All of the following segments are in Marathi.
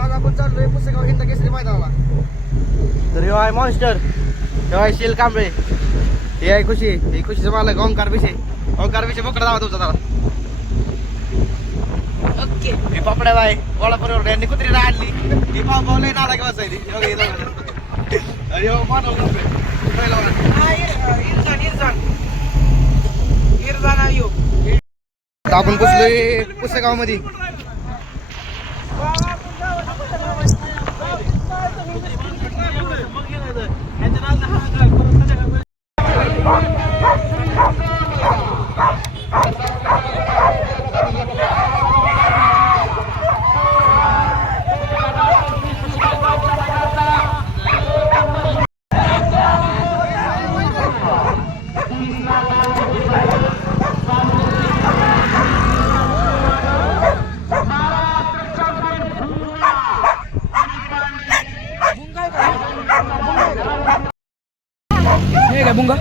आज आपण चाललोय पुसेगाव हिंद केसरी मैदानाला. तर ह्यो आहे मॉन्स्टर, ह्यो आहे शील कांबळे, हे आहे खुशी, ही खुशीचं मालक ओंकार विषय. ओंकार विषय बोकडा दावा तुमचा दादा. ओके मी पापड्या बाय गोळा परिवार यांनी कुत्रीला आणली ती पाव पाव लई नाला किंवा जायली. अरे हो मानव आपण पुसलोय पुसेगाव मध्ये. बुंगा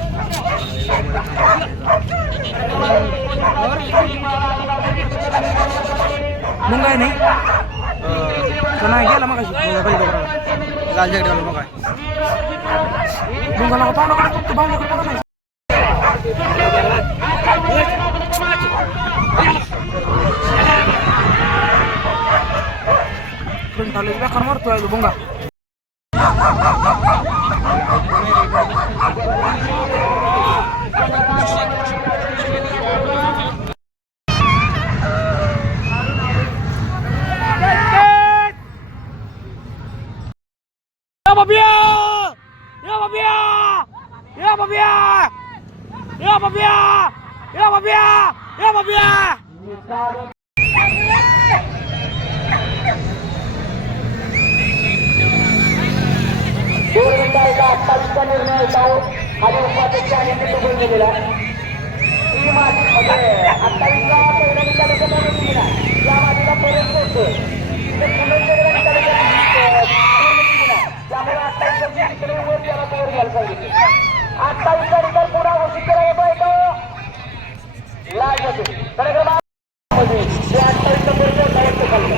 बुंगा आहे नाही तो नाही गेला मग लाल जॅकेट मग काय बुंगाला पाहुण्याकडे फक्त पाहुण्याकडे बघा नाही. बेकार मारतो आहे बुंगा. आत्ताचा निर्णय जाऊ आणि उपाध्यक्ष आणि निवडून गेलेला ही माती अठ्ठावीसला पहिल्या निकालाचा दिला या मातीला परत पोहोचतो त्यामुळे 28 वर त्याला कवर घ्यायला पाहिजे. 28चा निकाल पुन्हा घोषित करायला पाहिजे लाज होते कार्यक्रमामध्ये ते 28 पर्यंत जायचं खाल्लं.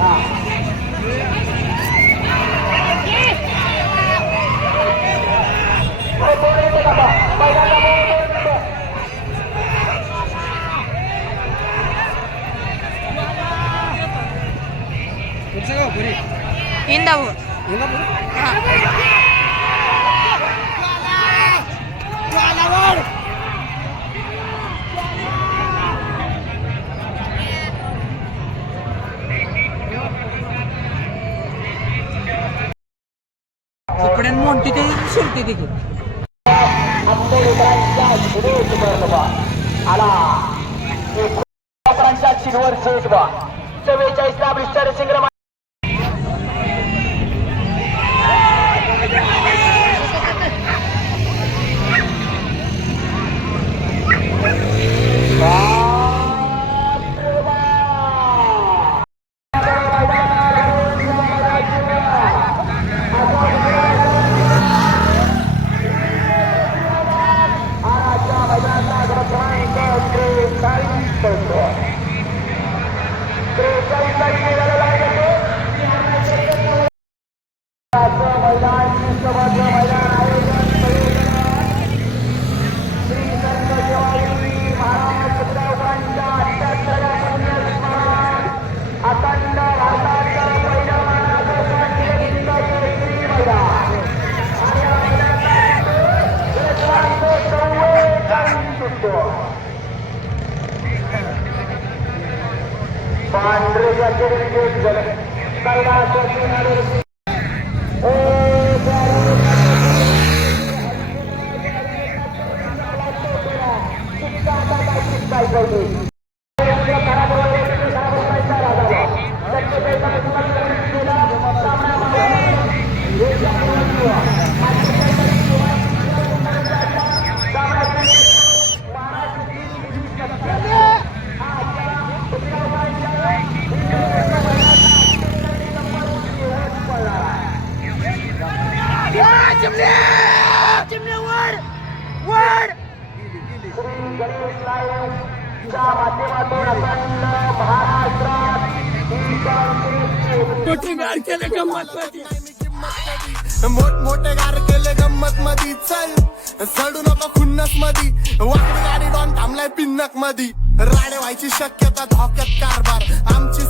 हा इंदापूर कपड्यां मोठी ते शिरते तिथे आला चिनवर सेट बा 44 ला ब्रिस्टर सिंग्रम मोठमोठे गार केले गंमत मधी चल चढू नको खुन्नस मधी वाकडी गाडी डॉन थांबलाय पिन्नक मधी राडे व्हायची शक्यता धोक्यात कारभार आमची